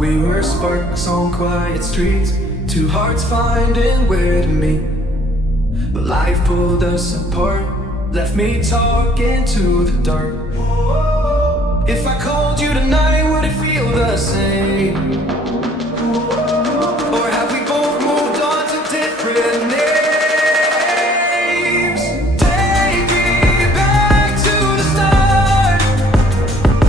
We were sparks on quiet streets, two hearts finding where to meet. But life pulled us apart, left me talking to the dark. If I called you tonight, would it feel the same? Or have we both moved on to different names? Take me back to the start,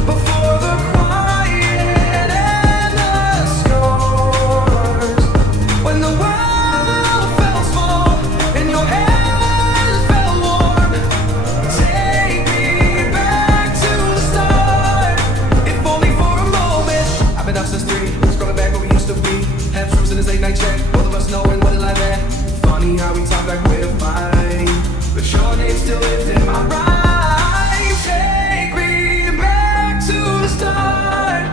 before the quiet and the scars. When the world felt small and your hands felt warm. Take me back to the start, if only for a moment. I've been up since 3, scrolling back where we used to be. Have troops in this late night check, both of us knowing what it like that. Funny how we talk like we're fine, but your name still lives in my rhyme. Take me back to the start,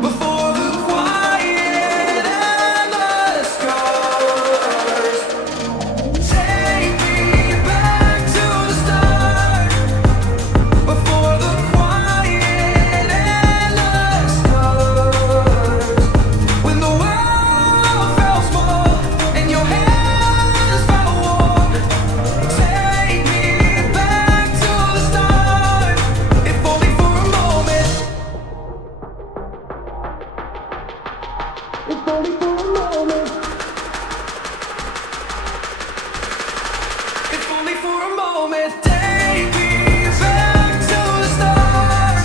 before the quiet and the scars. Take me back to the start, before the quiet and the scars. When the world felt small and your hands felt warm. Take me back to the start, if only for a moment. If only for a moment. If only for a moment. Take me back to the start,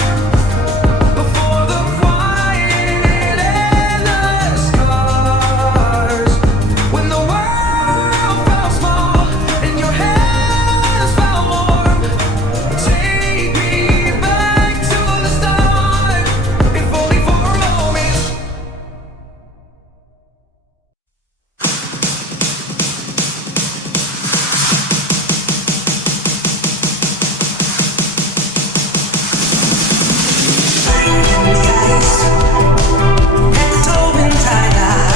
before the quiet and the scars. When the world felt small and your hands felt warm. Take me back to the start, if only for a moment. Hand open tight.